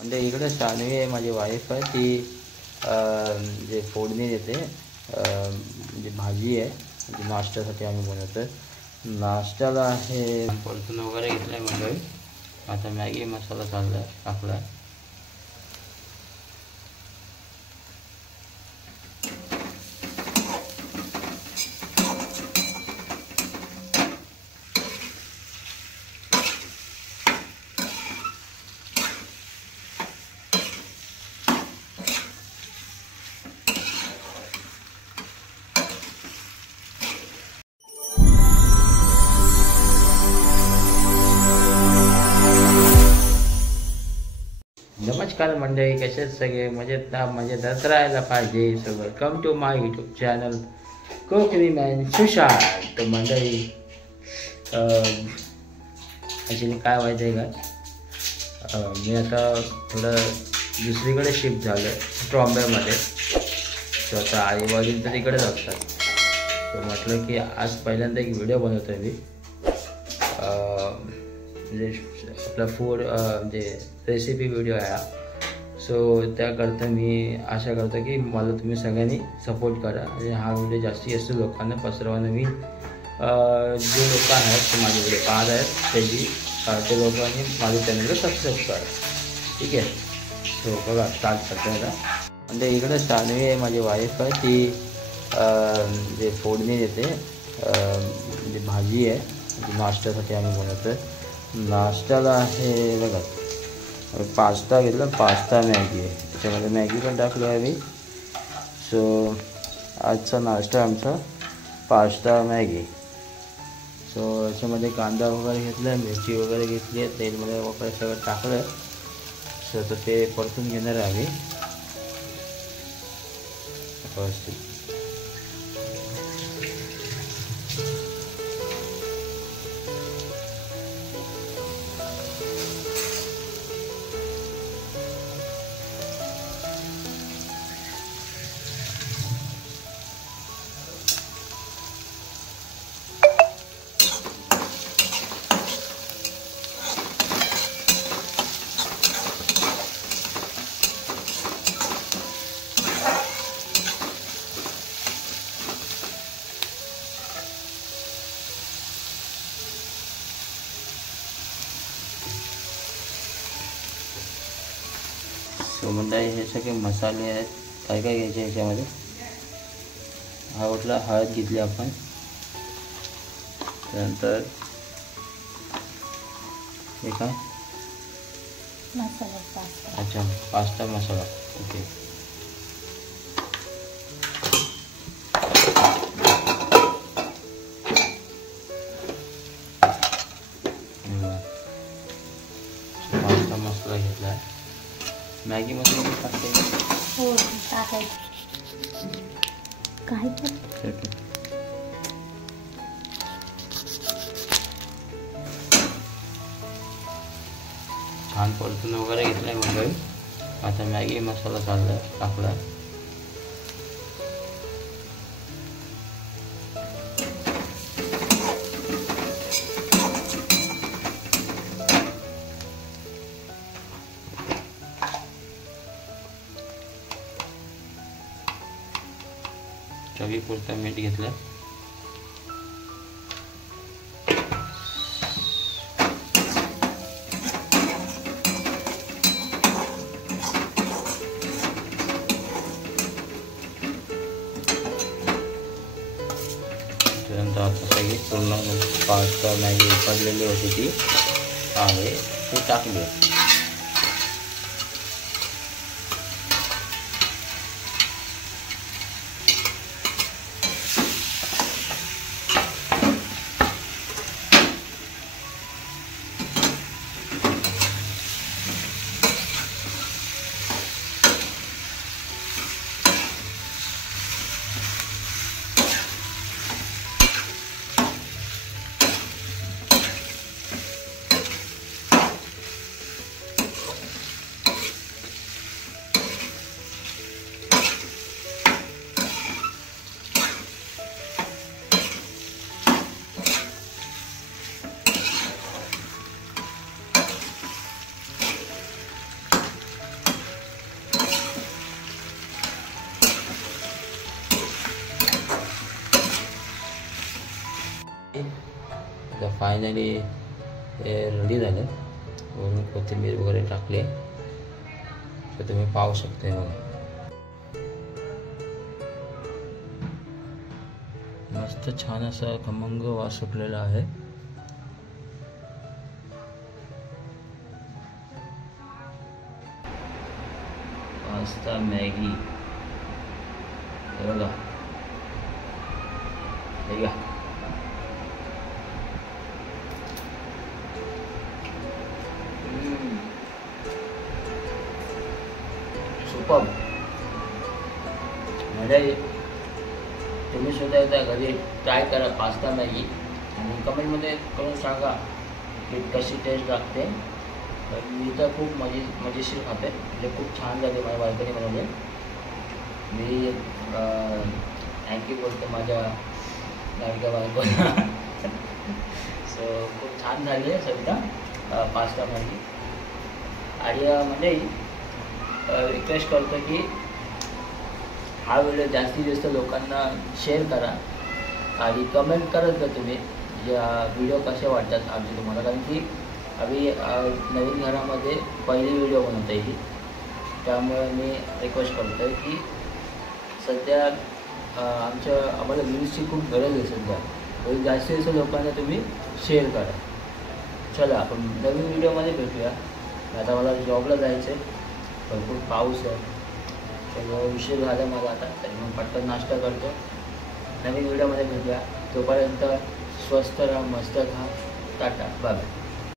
म्हणजे इकडे सानवी आहे माझी वाईफ आहे ती जे फोडणी देते म्हणजे भाजी आहे म्हणजे नाश्त्यासाठी आम्ही बनवतो. नाश्त्याला आहे परतून वगैरे घेतलं आहे मंडळी. आता मॅगी मसाला टाकला आहे. नमस्कार मंडळी, कसे सगळे मजेत राहायला पाहिजे. So welcome to my YouTube channel Konkani man Sushant. तर मंडळी ॲक्च्युली काय व्हायचं आहे का, मी आता थोडं दुसरीकडे शिफ्ट झालं आहे ट्रॉम्बेमध्ये. तर आता आई वडील तर इकडेच असतात. तर म्हटलं की आज पहिल्यांदा एक व्हिडिओ बनवतो आहे मी, म्हणजे आपला फूड म्हणजे रेसिपी व्हिडिओ आहे हा. सो त्याकरता मी आशा करतो की मला तुम्ही सगळ्यांनी सपोर्ट करा आणि हा व्हिडिओ जास्तीत लोकांना पसरवायला मी जे लोक आहेत ते माझे व्हिडिओ पाहत आहेत ते लोकांनी माझ्या चॅनलला सबस्क्राईब करा. ठीक आहे. सो बघा स्टार्ट करतो आता. म्हणजे इकडे सानवी आहे माझी वाईफ आहे ती जे फोडणी देते म्हणजे भाजी आहे म्हणजे नाश्त्यासाठी आम्ही बनवतो. नाश्त्याला आहे बघा पास्ता घेतला, पास्ता मॅगी आहे, त्याच्यामध्ये मॅगी पण टाकली आहे मी. सो आजचा नाश्ता आमचा पास्ता मॅगी. सो याच्यामध्ये कांदा वगैरे घेतला आहे, मिरची वगैरे घेतली आहे, तेलमध्ये वगैरे सगळं टाकलं आहे. सो तर ते परतून घेणार आहे आम्ही व्यवस्थित. सो मंडळी हे सगळे मसाले आहेत, काय काय घ्यायचे ह्याच्यामध्ये. हा उठला हळद घेतली आपण, त्यानंतर हे काय मसाला, अच्छा पास्ता मसाला. ओके. पास्ता मसाला घेतला आहे. मॅगी मसाला पण टाकते. हो टाकायचं. काय छान परतून वगैरे घेतलं आहे मंडळी. आता मॅगी मसाला टाकला. चवीपुरता मीठ घेतलं. त्यानंतर आता सगळी पूर्ण पास्ता मॅगी उकडलेली होती ती आहे ती टाकली. फायनली हे रेडी झालं. वरून कोथिंबीर वगैरे टाकले तर तुम्ही पाहू शकता. बघा मस्त छान असा खमंग वास सुटलेला आहे. पास्ता मॅगी बघा हे घ्या. सुपर. म्हणजे तुम्ही सुद्धा एकदा घरी ट्राय करा पास्ता मॅगी आणि कमेंटमध्ये करून सांगा की कशी टेस्ट लागते. मी तर खूप मजेशीर खाते. म्हणजे खूप छान झाले. माझ्या बायकोने बनवले. मी थँक्यू बोलतो माझ्या लाडक्या बायकोला. सो खूप छान झाली आहे सध्या पास्ता मॅगी. आणि म्हणजे रिक्वेस्ट करतो की हा व्हिडिओ जास्तीत जास्त लोकांना शेअर करा आणि कमेंट करत जा तुम्ही या व्हिडिओ कसे वाटतात आमचे तुम्हाला. कारण की आम्ही नवीन घरामध्ये पहिली व्हिडिओ बनवतो ही. त्यामुळे मी रिक्वेस्ट करतो आहे की सध्या आम्हाला व्ह्यूजची खूप गरज आहे सध्या. जास्तीत जास्त लोकांना तुम्ही शेअर करा. चला आपण नवीन व्हिडिओमध्ये भेटूया. आता मला जॉबला जायचं आहे. भरपूर पाऊस आहे त्यामुळे उशीर झाला मला आता. तर मग पटकन नाश्ता करतो. नवीन व्हिडिओमध्ये भेटूया. तोपर्यंत स्वस्त राहा, मस्त खा. Tata bye.